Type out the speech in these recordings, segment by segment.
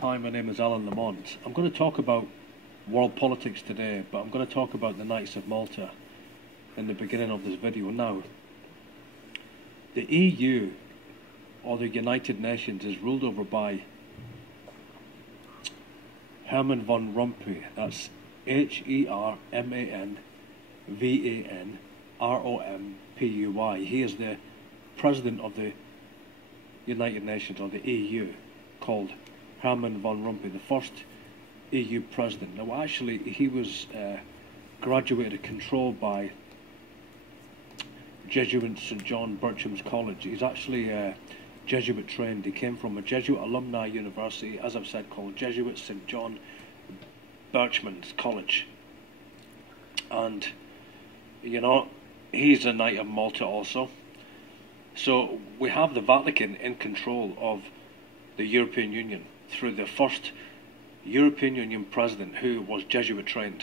Hi, my name is Alan Lamont. I'm going to talk about world politics today, but I'm going to talk about the Knights of Malta in the beginning of this video. Now, the EU, or the United Nations, is ruled over by Herman von Rompuy. That's Herman Van Rompuy. He is the president of the United Nations, or the EU, called Herman van Rompuy, the first EU president. Now, actually, he was graduated controlled by Jesuit St. John Bircham's College. He's actually Jesuit trained. He came from a Jesuit alumni university, as I've said, called Jesuit St. John Birchman's College. And, you know, he's a Knight of Malta also. So we have the Vatican in control of the European Union through the first European Union president who was Jesuit trained.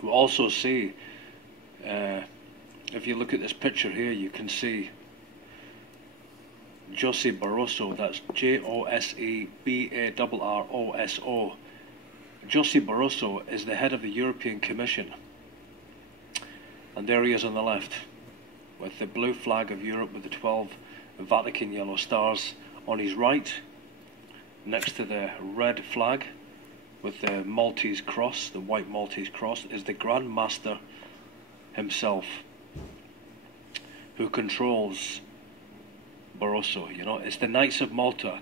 We also see, if you look at this picture here, you can see Jose Barroso. That's Josebarroso. Jose Barroso is the head of the European Commission, and there he is on the left with the blue flag of Europe with the 12 Vatican yellow stars. On his right, next to the red flag with the Maltese cross, the white Maltese cross, is the Grand Master himself, who controls Barroso. You know, it's the Knights of Malta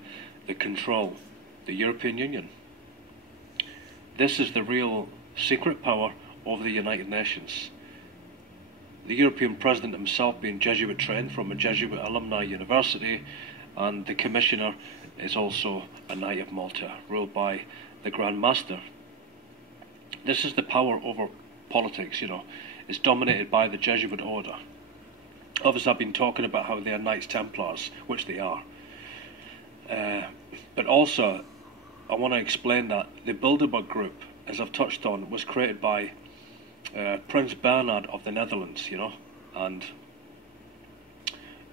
that control the European Union. This is the real secret power of the United Nations. The European President himself being Jesuit trained from a Jesuit alumni university, and the Commissioner is also a Knight of Malta, ruled by the Grand Master. This is the power over politics, you know. It's dominated by the Jesuit order. Obviously, I've been talking about how they are Knights Templars, which they are. But also, I want to explain that the Bilderberg Group, as I've touched on, was created by Prince Bernhard of the Netherlands, you know, and,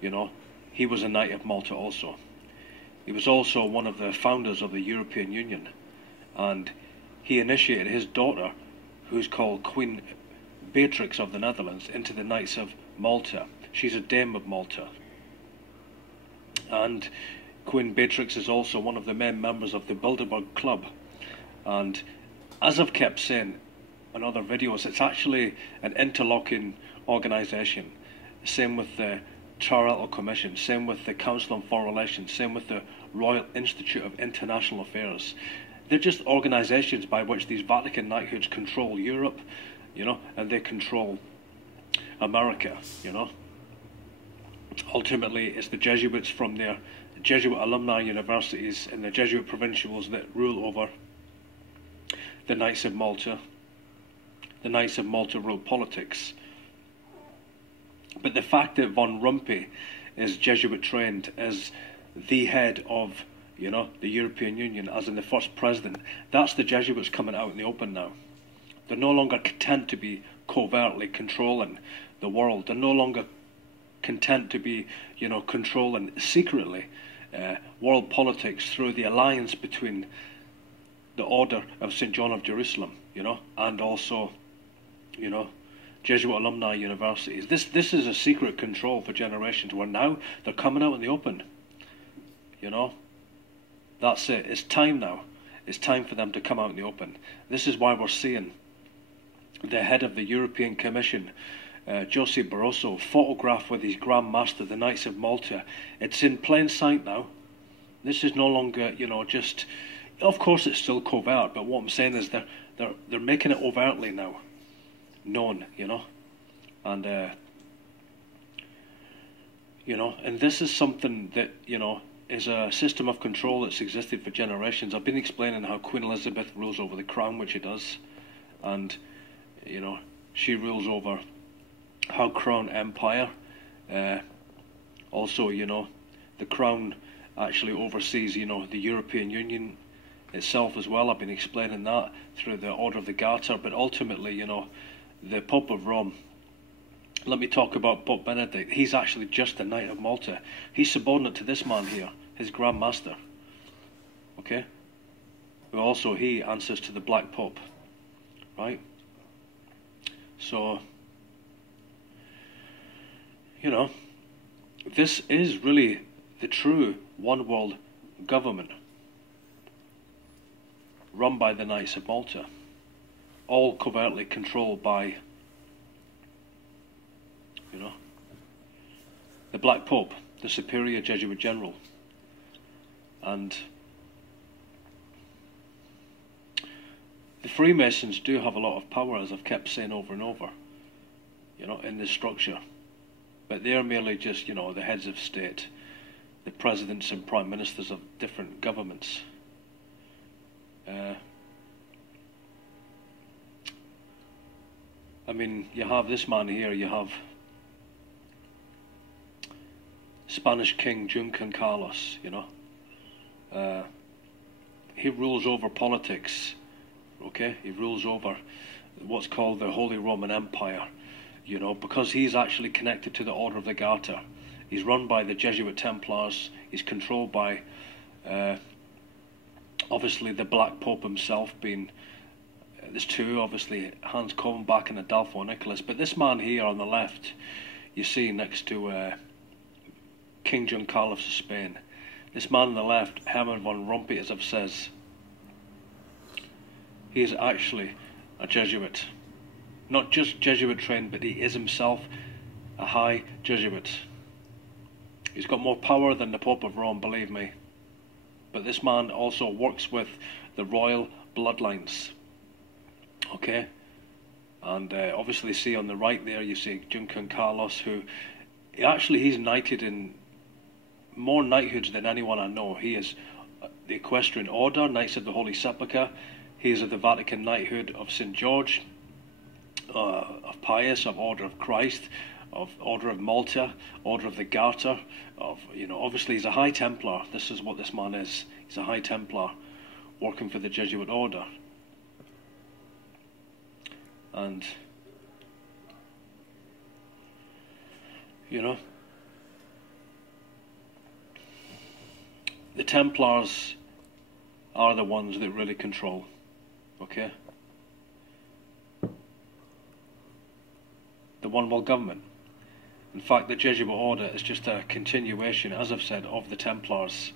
you know, he was a Knight of Malta also. He was also one of the founders of the European Union, and he initiated his daughter, who's called Queen Beatrix of the Netherlands, into the Knights of Malta. She's a Dame of Malta. And Queen Beatrix is also one of the main members of the Bilderberg Club. And as I've kept saying in other videos, it's actually an interlocking organisation. Same with the Trilateral Commission, same with the Council on Foreign Relations, same with the Royal Institute of International Affairs. They're just organisations by which these Vatican knighthoods control Europe, you know, and they control America, you know. Ultimately, it's the Jesuits from their Jesuit alumni universities and the Jesuit provincials that rule over the Knights of Malta. The Knights of Malta rule politics. But the fact that von Rompuy is Jesuit trained as the head of, you know, the European Union, as in the first president, that's the Jesuits coming out in the open now. They're no longer content to be covertly controlling the world. They're no longer content to be, you know, controlling secretly world politics through the alliance between the Order of St. John of Jerusalem, you know, and also, you know, Jesuit alumni universities. This is a secret control for generations, where now they're coming out in the open. You know, that's it. It's time now. It's time for them to come out in the open. This is why we're seeing the head of the European Commission, Jose Barroso, photographed with his Grand Master, the Knights of Malta. It's in plain sight now. This is no longer, you know, just. Of course, it's still covert, but what I'm saying is they're making it overtly now known, you know, and you know, and this is something that, you know, is a system of control that's existed for generations. I've been explaining how Queen Elizabeth rules over the crown, which she does, and, you know, she rules over how Crown Empire. Also, you know, the crown actually oversees, you know, the European Union itself as well. I've been explaining that through the Order of the Garter, but ultimately, you know, the Pope of Rome, let me talk about Pope Benedict. He's actually just a Knight of Malta. He's subordinate to this man here, his Grand Master. okay? Who also, he answers to the Black Pope, right? So, you know, this is really the true one world government run by the Knights of Malta, all covertly controlled by, you know, the Black Pope, the superior Jesuit general. And the Freemasons do have a lot of power, as I've kept saying over and over, you know, in this structure. But they're merely just, you know, the heads of state, the presidents and prime ministers of different governments. I mean, you have this man here, you have Spanish King Juan Carlos, you know. He rules over politics, okay? He rules over what's called the Holy Roman Empire, you know, because he's actually connected to the Order of the Garter. He's run by the Jesuit Templars. He's controlled by, obviously, the Black Pope himself being, there's two, obviously, Hans Kalmbach and Adolfo Nicholas. But this man here on the left, you see next to King John Carlos of Spain, this man on the left, Herman von Rompuy, as I've says, he is actually a Jesuit. Not just Jesuit trained, but he is himself a high Jesuit. He's got more power than the Pope of Rome, believe me. But this man also works with the royal bloodlines. Okay? And obviously see on the right there, you see Juan Carlos, who he's knighted in more knighthoods than anyone I know. He is the Equestrian Order, Knights of the Holy Sepulchre. He is of the Vatican Knighthood of St. George, of Pius, of Order of Christ, of Order of Malta, Order of the Garter, of, you know, obviously he's a High Templar. This is what this man is. He's a High Templar working for the Jesuit Order. And, you know, the Templars are the ones that really control, okay? The one world government. In fact, the Jesuit Order is just a continuation, as I've said, of the Templars.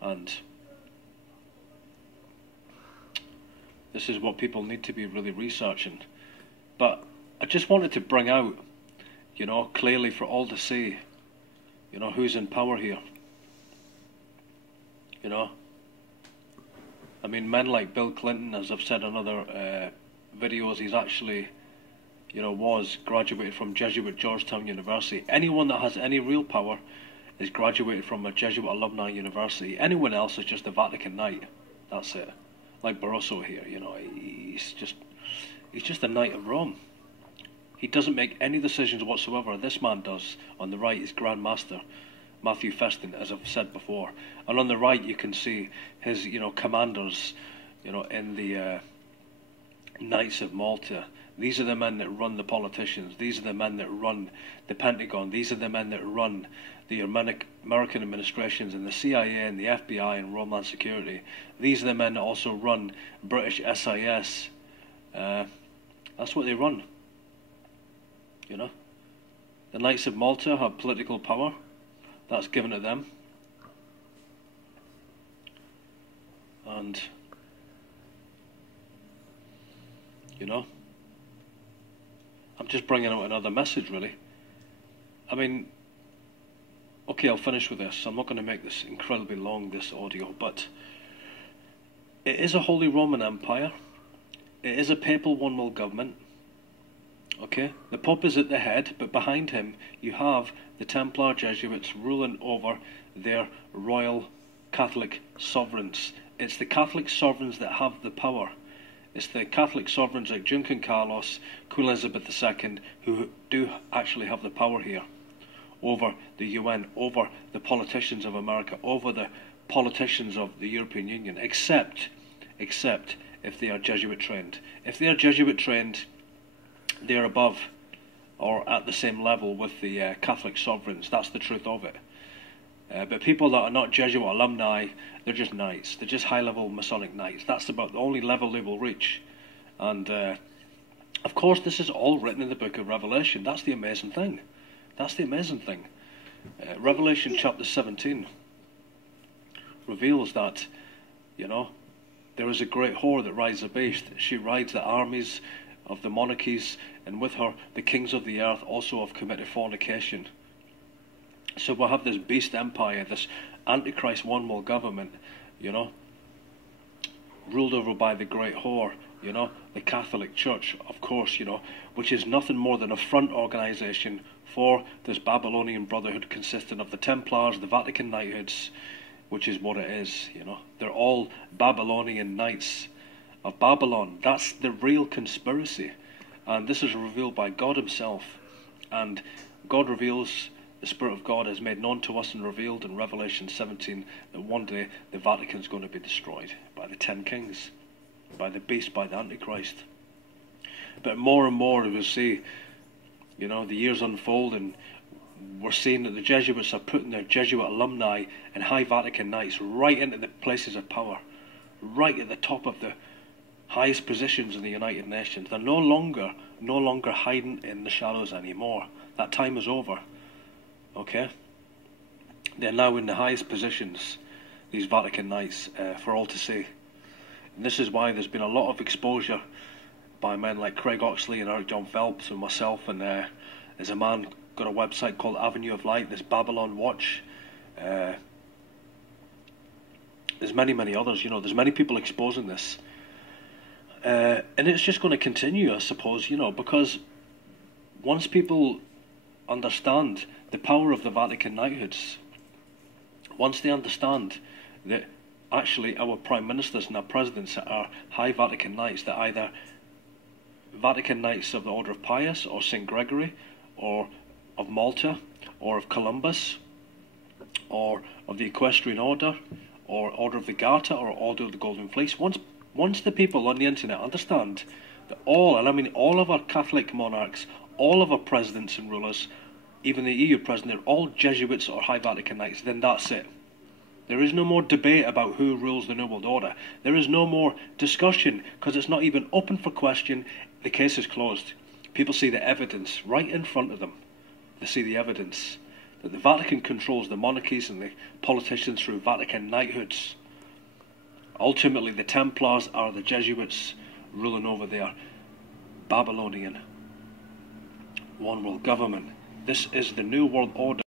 And this is what people need to be really researching. But I just wanted to bring out, you know, clearly for all to see, you know, who's in power here. You know, I mean, men like Bill Clinton, as I've said in other videos, he's actually, you know, was graduated from Jesuit Georgetown University. Anyone that has any real power is graduated from a Jesuit alumni university. Anyone else is just a Vatican Knight. That's it. Like Barroso here, you know, he's just a Knight of Rome. He doesn't make any decisions whatsoever. This man does. On the right is Grand Master Matthew Festin, as I've said before. And on the right you can see his, you know, commanders, you know, in the Knights of Malta. These are the men that run the politicians. These are the men that run the Pentagon. These are the men that run the American administrations and the CIA and the FBI and Homeland Security. These are the men that also run British SIS. That's what they run. You know, the Knights of Malta have political power. That's given to them. And, you know, I'm just bringing out another message, really. I mean, okay, I'll finish with this. I'm not going to make this incredibly long, this audio, but it is a Holy Roman Empire. It is a papal one world government. Okay, the Pope is at the head, but behind him you have the Templar Jesuits ruling over their royal Catholic sovereigns. It's the Catholic sovereigns that have the power. It's the Catholic sovereigns like Juan Carlos, Queen Elizabeth II, who do actually have the power here over the UN, over the politicians of America, over the politicians of the European Union, except if they are Jesuit trained. If they are Jesuit trained, they are above or at the same level with the Catholic sovereigns. That's the truth of it. But people that are not Jesuit alumni, they're just knights. They're just high-level Masonic knights. That's about the only level they will reach. And of course, this is all written in the book of Revelation. That's the amazing thing. That's the amazing thing. Revelation chapter 17 reveals that, you know, there is a great whore that rides a beast. She rides the armies of the monarchies, and with her the kings of the earth also have committed fornication. So we'll have this beast empire, this Antichrist one world government, you know, ruled over by the great whore, you know, the Catholic Church, of course, you know, which is nothing more than a front organisation for this Babylonian Brotherhood consisting of the Templars, the Vatican Knighthoods, which is what it is, you know. They're all Babylonian knights of Babylon. That's the real conspiracy. And this is revealed by God himself. And God reveals, the Spirit of God has made known to us and revealed in Revelation 17 that one day the Vatican's going to be destroyed by the 10 kings, by the beast, by the Antichrist. But more and more we see, you know, the years unfold, and we're seeing that the Jesuits are putting their Jesuit alumni and high Vatican knights right into the places of power, right at the top of the highest positions in the United Nations. They're no longer hiding in the shadows anymore. That time is over. Okay? They're now in the highest positions, these Vatican knights, for all to see. And this is why there's been a lot of exposure by men like Craig Oxley and Eric John Phelps and myself, and there's a man got a website called Avenue of Light, this Babylon Watch. There's many others, you know, there's many people exposing this. And it's just going to continue, I suppose, you know, because once people understand the power of the Vatican Knighthoods, once they understand that actually our prime ministers and our presidents are high Vatican knights, that either Vatican Knights of the Order of Pius or St. Gregory or of Malta or of Columbus or of the Equestrian Order or Order of the Garter or Order of the Golden Fleece, once the people on the internet understand that all, and I mean all of our Catholic monarchs, all of our presidents and rulers, even the EU president, are all Jesuits or High Vatican Knights, then that's it. There is no more debate about who rules the New World Order. There is no more discussion, because it's not even open for question. The case is closed. People see the evidence right in front of them. They see the evidence that the Vatican controls the monarchies and the politicians through Vatican knighthoods. Ultimately, the Templars are the Jesuits ruling over their Babylonian one world government. This is the New World Order.